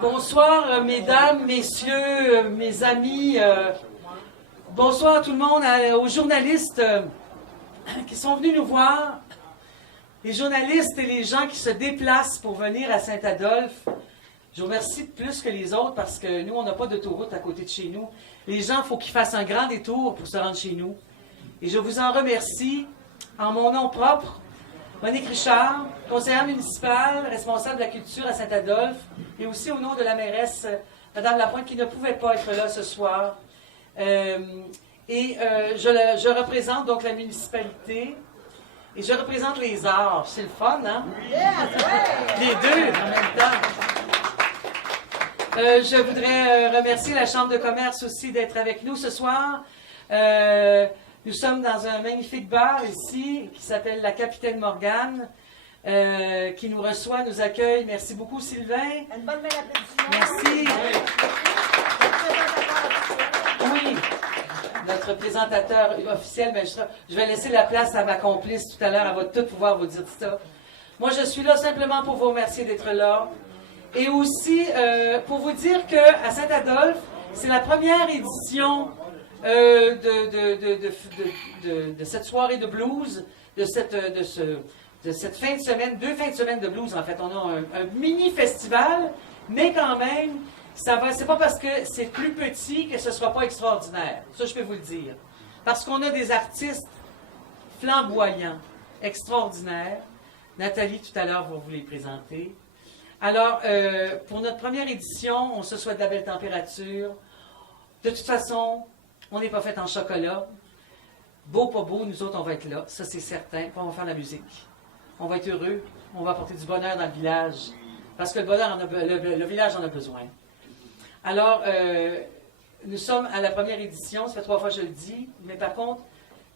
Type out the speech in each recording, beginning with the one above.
Bonsoir, mesdames, messieurs, mes amis. Bonsoir à tout le monde, aux journalistes qui sont venus nous voir. Les journalistes et les gens qui se déplacent pour venir à Saint-Adolphe. Je vous remercie plus que les autres parce que nous, on n'a pas d'autoroute à côté de chez nous. Les gens, il faut qu'ils fassent un grand détour pour se rendre chez nous. Et je vous en remercie en mon nom propre. Monique Richard, conseillère municipale, responsable de la culture à Saint-Adolphe, et aussi au nom de la mairesse, Mme Lapointe, qui ne pouvait pas être là ce soir. Je représente donc la municipalité, et je représente les arts. C'est le fun, hein? Les deux en même temps. Je voudrais remercier la Chambre de commerce aussi d'être avec nous ce soir. Nous sommes dans un magnifique bar ici qui s'appelle la Capitaine Morgane, qui nous reçoit, nous accueille. Merci beaucoup, Sylvain. Une bonne main d'applaudissement. Merci. Oui, notre présentateur officiel, mais je vais laisser la place à ma complice tout à l'heure. Elle va tout pouvoir vous dire ça. Moi, je suis là simplement pour vous remercier d'être là. Et aussi pour vous dire qu'à Saint-Adolphe, c'est la première édition de cette soirée de blues, de cette fin de semaine, 2 fins de semaine de blues en fait. On a un mini festival, mais quand même, c'est pas parce que c'est plus petit que ce sera pas extraordinaire. Ça, je peux vous le dire. Parce qu'on a des artistes flamboyants, extraordinaires. Nathalie, tout à l'heure, va vous les présenter. Alors, pour notre première édition, on se souhaite de la belle température. De toute façon, on n'est pas fait en chocolat. Beau, pas beau, nous autres, on va être là. Ça, c'est certain. Puis on va faire la musique. On va être heureux. On va apporter du bonheur dans le village. Parce que le village en a besoin. Alors, nous sommes à la première édition. Ça fait 3 fois que je le dis. Mais par contre,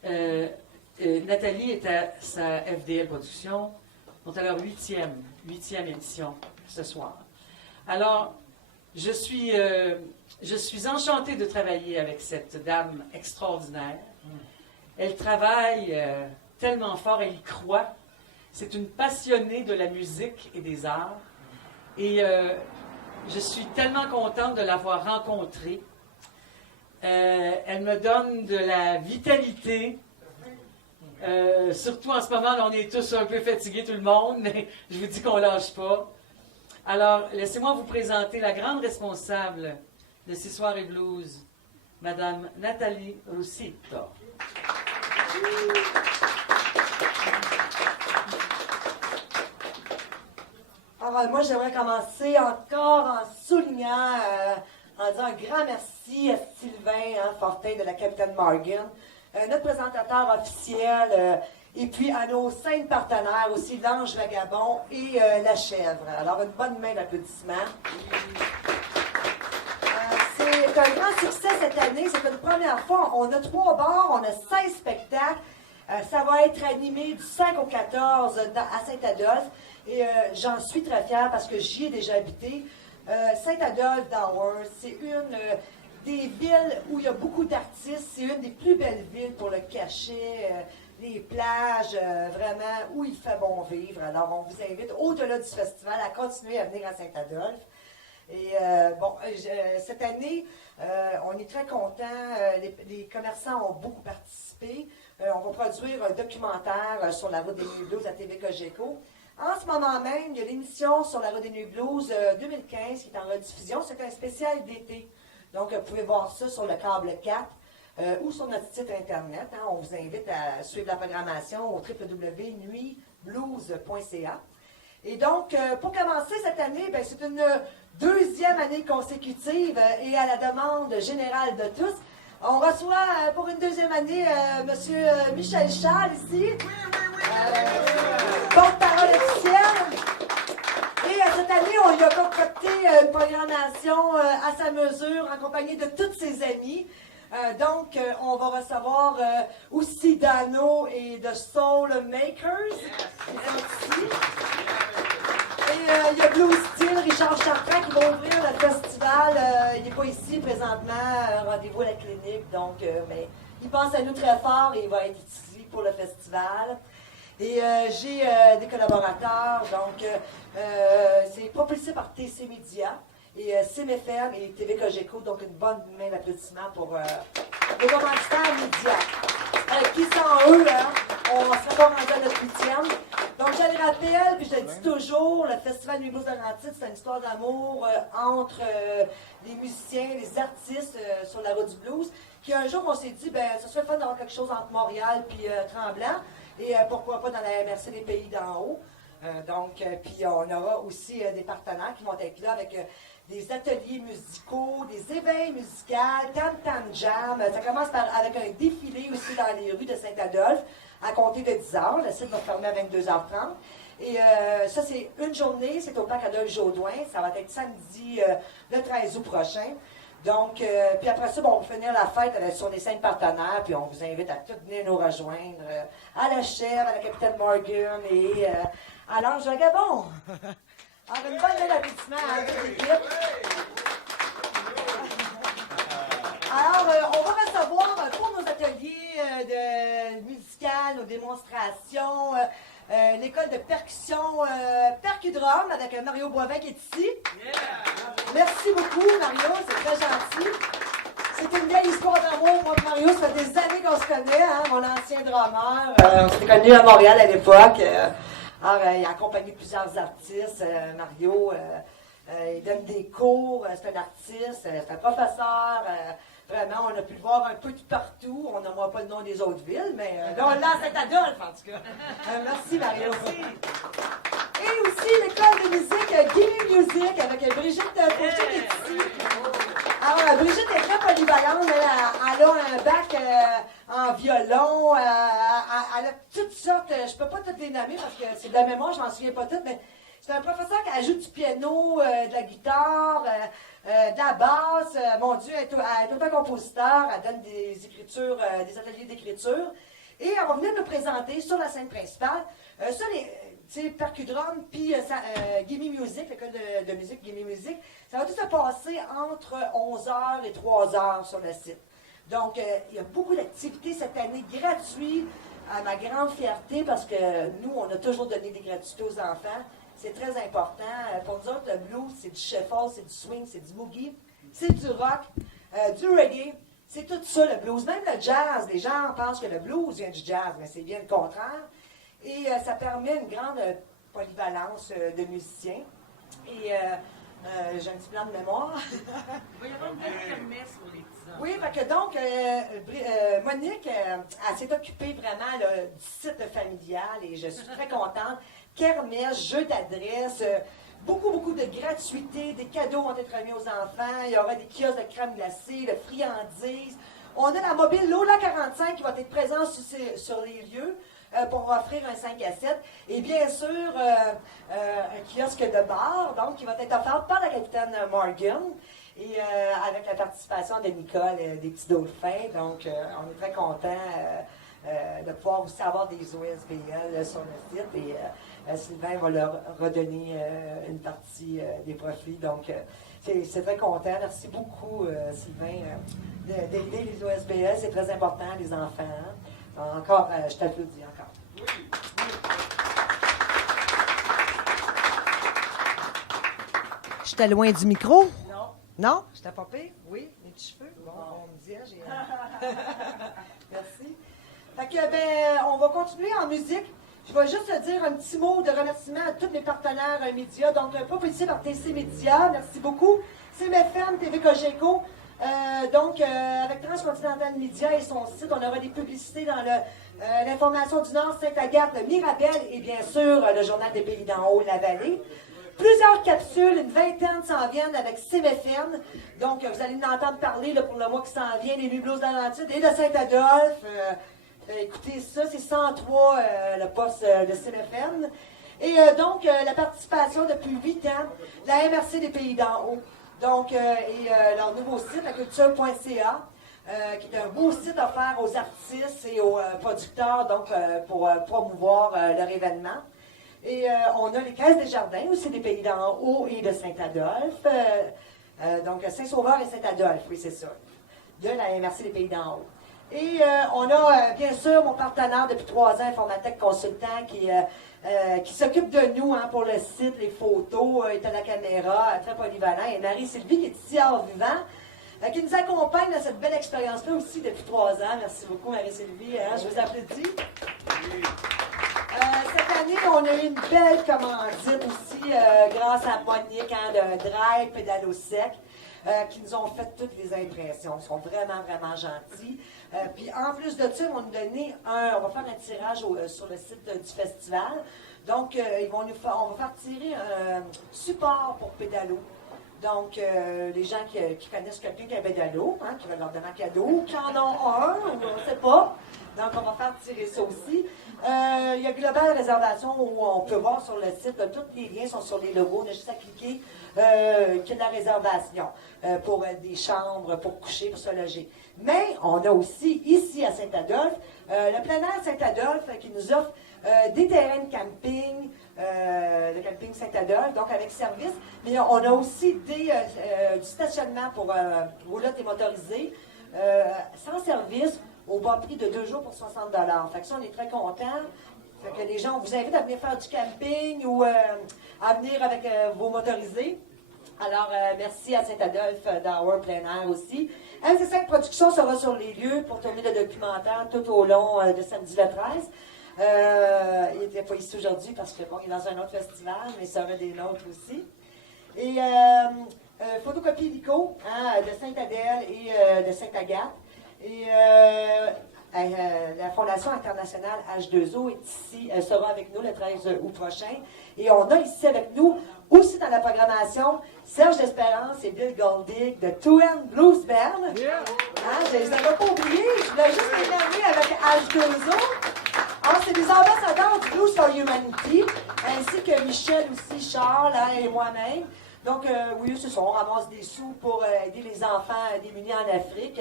Nathalie est à sa FDL Production. Donc, à leur 8e édition ce soir. Alors, je suis enchantée de travailler avec cette dame extraordinaire. Elle travaille tellement fort, elle y croit. C'est une passionnée de la musique et des arts. Et je suis tellement contente de l'avoir rencontrée. Elle me donne de la vitalité. Surtout en ce moment, là, on est tous un peu fatigués, tout le monde, mais je vous dis qu'on ne lâche pas. Alors, laissez-moi vous présenter la grande responsable de ces soirées blues, Madame Nathalie Roussito. Alors, moi, j'aimerais commencer encore en soulignant, en disant un grand merci à Sylvain Fortin de la Capitaine Morgane, notre présentateur officiel, et puis à nos 5 partenaires aussi, l'Ange Vagabond et la Chèvre. Alors, une bonne main d'applaudissements. C'est un grand succès cette année. C'est une première fois. On a 3 bars, on a 16 spectacles. Ça va être animé du 5 au 14 à Saint-Adolphe. Et j'en suis très fière parce que j'y ai déjà habité. Saint-Adolphe d'Ours, c'est une des villes où il y a beaucoup d'artistes. C'est une des plus belles villes pour le cachet. Les plages, vraiment, où il fait bon vivre. Alors, on vous invite, au-delà du festival, à continuer à venir à Saint-Adolphe. Et cette année, on est très contents. Les commerçants ont beaucoup participé. On va produire un documentaire sur la route des Nuits Blues à TV Cogeco. En ce moment même, il y a l'émission sur la route des Nuits Blues 2015 qui est en rediffusion. C'est un spécial d'été. Donc, vous pouvez voir ça sur le câble 4. Ou sur notre site Internet. On vous invite à suivre la programmation au www.nuitblues.ca. Et donc, pour commencer cette année, c'est une 2e année consécutive et à la demande générale de tous. On reçoit pour une 2e année M. Michel Charles ici. Porte-parole officielle. Et cette année, on lui a concocté une programmation à sa mesure, en compagnie de tous ses amis. Donc, on va recevoir aussi Dano et The Soul Makers. Ils sont ici. Et il y a Blue Steel, Richard Chartrand qui va ouvrir le festival. Il n'est pas ici présentement, rendez-vous à la clinique. Donc, mais il pense à nous très fort et il va être ici pour le festival. Et j'ai des collaborateurs, donc c'est propulsé par TC Media et CMFM et TV Cogeco, donc une bonne main d'applaudissement pour les commanditaires médias. Qui sans eux, hein, on ne serait pas rendu à notre 8e. Donc, je le rappelle, puis je le dis toujours, le Festival Nuit Blues de Laurentides, c'est une histoire d'amour entre les musiciens, les artistes sur la route du blues, qui un jour, on s'est dit, ben, ça serait fun d'avoir quelque chose entre Montréal puis Tremblant, et pourquoi pas dans la MRC des Pays d'en haut. Puis on aura aussi des partenaires qui vont être là avec des ateliers musicaux, des éveils musicaux, Tam Tam Jam. Ça commence avec un défilé aussi dans les rues de Saint-Adolphe à compter de 10h. Le site va fermer à 22h30. Et ça, c'est une journée. C'est au parc Adolphe-Jodoin. Ça va être samedi le 13 août prochain. Donc, puis après ça, bon, on va finir la fête sur les 5 partenaires, puis on vous invite à tous venir nous rejoindre à la chèvre, à la capitaine Morgan et à l'Ange Gabon. Alors, une bonne applaudissement à toute l'équipe. Alors, on va recevoir pour nos ateliers de musicales, nos démonstrations, l'école de percussion Percudrum avec Mario Boivin qui est ici. Yeah. Merci beaucoup, Mario, c'est très gentil. C'est une belle histoire d'amour, moi et Mario. Ça fait des années qu'on se connaît, hein, mon ancien drummer. On s'était connus à Montréal à l'époque. Alors, il a accompagné plusieurs artistes. Mario, il donne des cours, c'est un artiste, c'est un professeur. Vraiment, on a pu le voir un peu de partout. On n'aimera pas le nom des autres villes, mais là, on l'a à Saint-Adolphe, en tout cas. Merci, Mario. Merci. Et aussi l'école de musique Gimme Music avec Brigitte Fauché qui est ici. Alors, Brigitte est très polyvalente. Elle a un bac en violon. Elle a toutes sortes. Je ne peux pas toutes les nommer parce que c'est de la mémoire, je m'en souviens pas toutes, mais c'est un professeur qui ajoute du piano, de la guitare, de la basse. Mon Dieu, elle est auteur-compositeur. Elle donne des écritures, des ateliers d'écriture. Et elle va venir nous présenter sur la scène principale ça, les Percudrum, puis Gimme Music, l'école de musique Gimme Music. Ça va tout se passer entre 11h et 3h sur le site. Donc, il y a beaucoup d'activités cette année gratuites, à ma grande fierté, parce que nous, on a toujours donné des gratuités aux enfants. C'est très important. Pour nous autres, le blues, c'est du shuffle, c'est du swing, c'est du boogie, c'est du rock, du reggae. C'est tout ça, le blues. Même le jazz, les gens pensent que le blues vient du jazz, mais c'est bien le contraire. Et ça permet une grande polyvalence de musiciens. Et j'ai un petit plan de mémoire. Il y a pas une belle kermesse pour les petits enfants. Oui, parce que donc, Monique, elle s'est occupée vraiment là, du site familial et je suis très contente. Kermesse, jeu d'adresse, beaucoup de gratuité, des cadeaux vont être remis aux enfants, il y aura des kiosques de crème glacée, de friandises. On a la mobile Lola 45 qui va être présente sur les lieux pour offrir un 5 à 7. Et bien sûr, un kiosque de bar, donc qui va être offert par la capitaine Morgan. Et avec la participation de Nicole des Petits Dauphins. Donc, on est très contents de pouvoir aussi avoir des OSBL sur le site. Et Sylvain va leur redonner une partie des profits. Donc, c'est très content. Merci beaucoup, Sylvain, d'aider les OSBL. C'est très important, les enfants. Encore, je t'applaudis encore. Oui. J'étais loin du micro? Non. Non? J'étais pas pire? Oui? Mes petits cheveux? Bon, on me dit, j'ai... Merci. Fait que, on va continuer en musique. Je vais juste dire un petit mot de remerciement à tous mes partenaires médias. Donc, propulsé par TC Média, merci beaucoup. CMFM, TV Cogeco. Avec Transcontinental Media et son site, on aura des publicités dans l'Information du Nord, Sainte-Agathe, Mirabel et bien sûr le Journal des Pays d'en haut, La Vallée. Plusieurs capsules, une vingtaine s'en viennent avec CMFM. Donc, vous allez en entendre parler là, pour le mois qui s'en vient, des Nuits Blues de Laurentides et de Saint-Adolphe. Écoutez, ça, c'est 103, le poste de CMFM. Et la participation depuis 8 ans, la MRC des Pays d'en haut. Donc, leur nouveau site, laculture.ca, qui est un beau site offert aux artistes et aux producteurs, donc pour promouvoir leur événement. Et on a les Caisses des Jardins aussi des Pays d'en haut et de Saint-Adolphe. Donc, Saint-Sauveur et Saint-Adolphe, oui, c'est ça, de la MRC des Pays d'en haut. Et on a, bien sûr, mon partenaire depuis 3 ans, Informatech Consultant, qui s'occupe de nous pour le site, les photos, est à la caméra, très polyvalent. Et Marie-Sylvie, qui est ici hors vivant, qui nous accompagne dans cette belle expérience-là aussi depuis 3 ans. Merci beaucoup, Marie-Sylvie. Je vous applaudis. Cette année, on a eu une belle commandite aussi, grâce à Monique, de Drive Pédalo Sec, qui nous ont fait toutes les impressions. Ils sont vraiment, vraiment gentils. Puis en plus de ça, ils vont nous donner on va faire un tirage sur le site du festival. Donc, on va faire tirer un support pour Pédalo. Donc, les gens qui connaissent quelqu'un qui a Pédalo, qui va leur donner un cadeau, qui en ont un, on ne sait pas. Donc, on va faire tirer ça aussi. Il y a Global Réservation où on peut voir sur le site, tous les liens sont sur les logos, on a juste à cliquer, qu'il y a de la réservation pour des chambres, pour coucher, pour se loger. Mais on a aussi, ici à Saint-Adolphe, le plein air Saint-Adolphe qui nous offre des terrains de camping, le camping Saint-Adolphe, donc avec service, mais on a aussi du stationnement pour roulotte et motorisé, sans service, au bas prix de 2 jours pour 60 $. Fait que ça, on est très contents. Fait que les gens, on vous invite à venir faire du camping ou à venir avec vos motorisés. Alors, merci à Saint-Adolphe d'Hour Plein Air aussi. MC5 Productions sera sur les lieux pour tourner le documentaire tout au long de samedi le 13. Il n'était pas ici aujourd'hui parce que, bon, il est dans un autre festival, mais il sera des nôtres aussi. Et Photocopie Lico, de Sainte-Adèle et de Sainte-Agathe. Et la Fondation internationale H2O est ici, elle sera avec nous le 13 août prochain. Et on a ici avec nous, aussi dans la programmation, Serge L'Espérance et Bill Goldig de Twin Blues Band. Je ne les avais pas oubliés, je voulais juste les nommer avec H2O. Alors, c'est des ambassadeurs du Blues for Humanity, ainsi que Michel aussi, Charles et moi-même. Donc, oui, c'est ça, on ramasse des sous pour aider les enfants démunis en Afrique.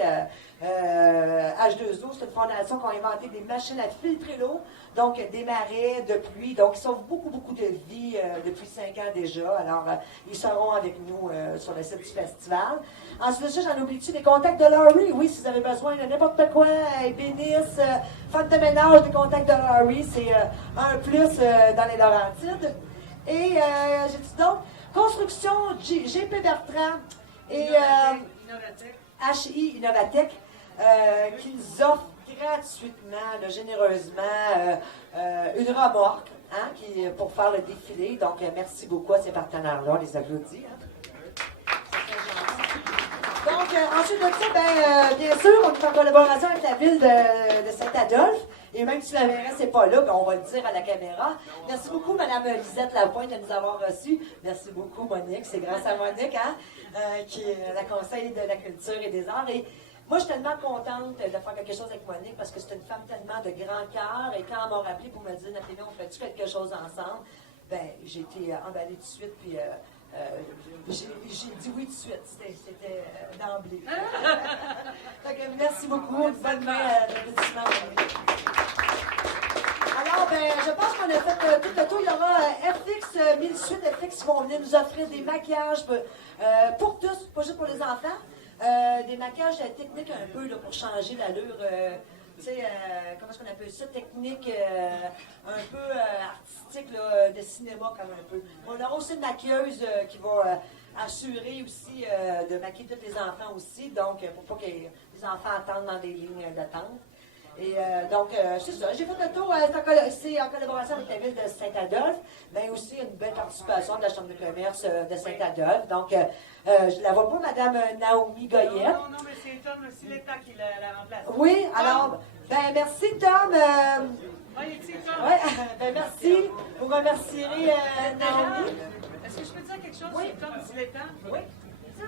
H2O, c'est une fondation qui a inventé des machines à filtrer l'eau, donc des marais de pluie. Donc, ils sauvent beaucoup, beaucoup de vies depuis 5 ans déjà. Alors, ils seront avec nous sur le site du festival. Ensuite de ça, j'en oublie-tu des contacts de Laurie? Oui, si vous avez besoin de n'importe quoi, bénisse, femme de ménage, des contacts de Laurie, c'est un plus dans les Laurentides. Et, j'ai dit donc, Construction GP Bertrand et HI Innovatech qui nous offrent gratuitement, généreusement, une remorque pour faire le défilé. Donc, merci beaucoup à ces partenaires-là. On les applaudit. Donc, ensuite de ça, bien sûr, on est en collaboration avec la ville de Saint-Adolphe. Et même si la mairesse n'est pas là, on va le dire à la caméra. Merci beaucoup, Mme Lisette Lapointe, de nous avoir reçus. Merci beaucoup, Monique. C'est grâce à Monique, qui est la conseille de la culture et des arts. Et moi, je suis tellement contente de faire quelque chose avec Monique parce que c'est une femme tellement de grand cœur. Et quand elle m'a rappelé pour me dire, Nathalie, on fait-tu quelque chose ensemble? J'ai été emballée tout de suite, puis j'ai dit oui tout de suite. C'était d'emblée. Merci beaucoup. Bonne main d'applaudissement. Alors, je pense qu'on a fait tout le tour. Il y aura FX, 1008 FX qui vont venir nous offrir des maquillages pour tous, pas juste pour les enfants. Des maquillages techniques un peu là, pour changer l'allure. Comment est-ce qu'on appelle ça? Technique un peu artistique là, de cinéma, comme un peu. On aura aussi une maquilleuse qui va assurer aussi de maquiller tous les enfants aussi, donc pour pas que les enfants attendent dans des lignes d'attente. Et donc, c'est ça. J'ai fait le tour. C'est en collaboration avec la ville de Saint-Adolphe, mais aussi une belle participation de la Chambre de commerce de Saint-Adolphe. Donc, je ne la vois pas, Mme Naomi Goyette. Non, mais c'est Tom Siletta qui la remplace. Oui, alors, merci, Tom. Oui, Tom. Oui, merci. Vous remercierez Naomi. Est-ce que je peux dire quelque chose Oui. sur Tom Siletta? Oui.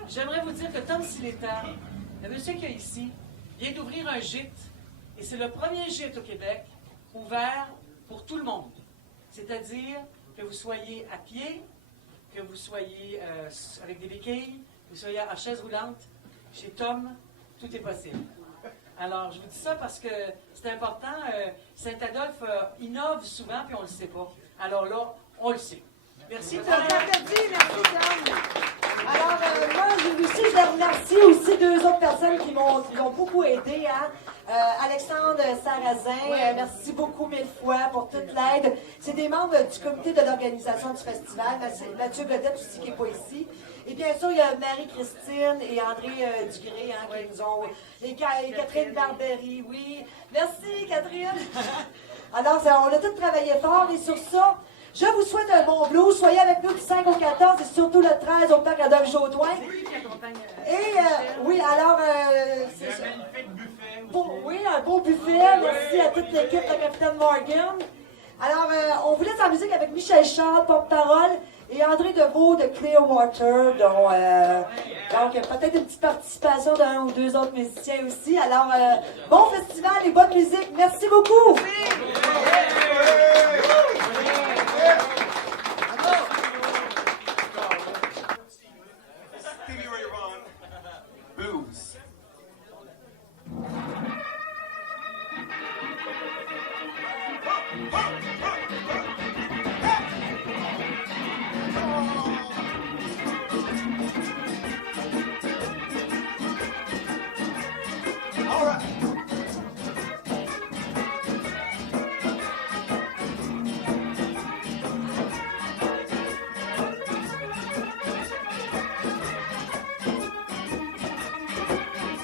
J'aimerais vous dire que Tom Siletta, le monsieur qui est ici, vient d'ouvrir un gîte. Et c'est le premier gîte au Québec ouvert pour tout le monde. C'est-à-dire que vous soyez à pied, que vous soyez avec des béquilles, que vous soyez à chaise roulante. Chez Tom, tout est possible. Alors, je vous dis ça parce que c'est important. Saint-Adolphe innove souvent, puis on ne le sait pas. Alors là, on le sait. Merci, Tom. Merci, Tom. Alors, moi, je remercie aussi 2 autres personnes qui m'ont beaucoup aidé. Alexandre Sarrazin, merci beaucoup mille fois pour toute l'aide. C'est des membres du comité de l'organisation du festival. Mathieu Godette aussi qui n'est pas ici. Et bien sûr, il y a Marie-Christine et André Dugré qui nous ont... Et Catherine Barbery, oui. Merci Catherine. Alors, on a tous travaillé fort et sur ça, je vous souhaite un bon blues. Soyez avec nous du 5 au 14 et surtout le 13 au parc Adolphe Jaudoin. Et oui, alors, c'est ça. Oui, un beau buffet. Merci à toute l'équipe de Capitaine Morgan. Alors, on vous laisse en musique avec Michel Charles, porte-parole, et André Deveau de Clearwater, donc peut-être une petite participation d'un ou deux autres musiciens aussi. Alors, bon festival et bonne musique. Merci beaucoup. Stevie Ray Vaughan, blues. All right.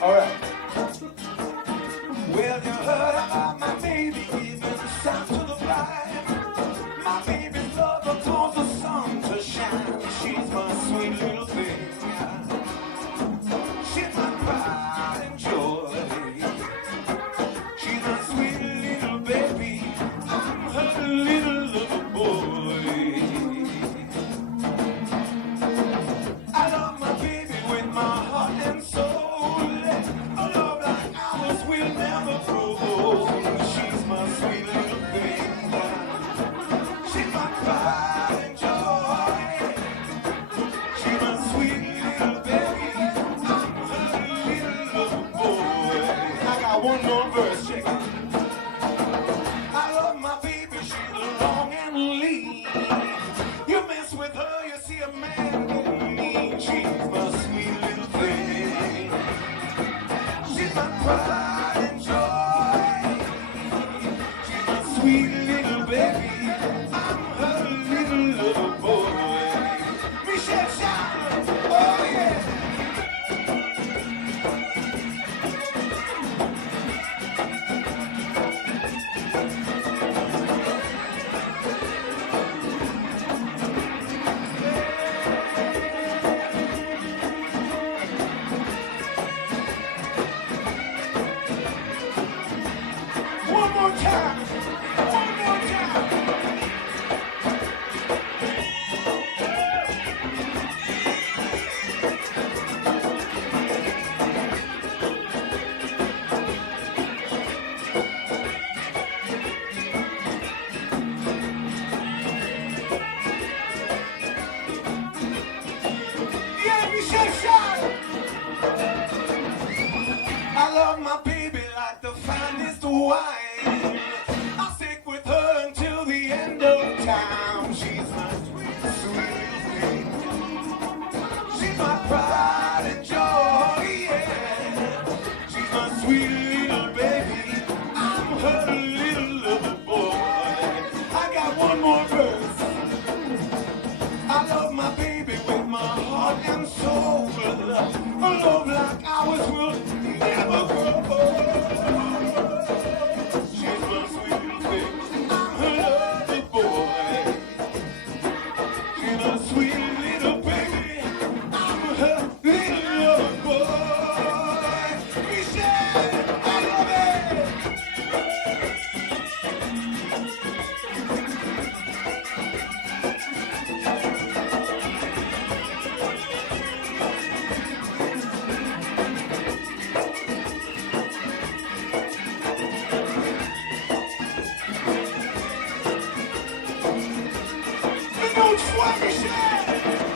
All right. Well, you heard about my baby giving shot to the blind. My baby's love caused the sun to shine. She's my sweet little thing. She's my pride and joy. She's my sweet little baby. I'm her little boy. I love my baby with my heart and soul. A love like ours will never grow. She's my sweet little thing. She's my pride and joy. She's my sweet little baby. I'm her little boy. I got one more verse, check it. I love my baby, she's long and lean. You mess with her, you see a man getting mean. She's my sweet little thing. She's my pride and joy. She's my sweet little baby. I'm her little boy. Michelle Charlotte, oh yeah. One more time. One more time. Yeah, Michelle Charlotte. I love my baby like the finest wine. I'll stick with her until the end of time. She's my sweet, sweet thing. She's my pride and joy, yeah. She's my sweet little baby. I'm her little boy. I got one more verse. I love my baby with my heart and soul. A love like ours will never grow. She's my sweet little thing. I'm her little boy. She's my sweet little baby. I'm her little boy. Michelle, I love it. Une autre fois, Michel!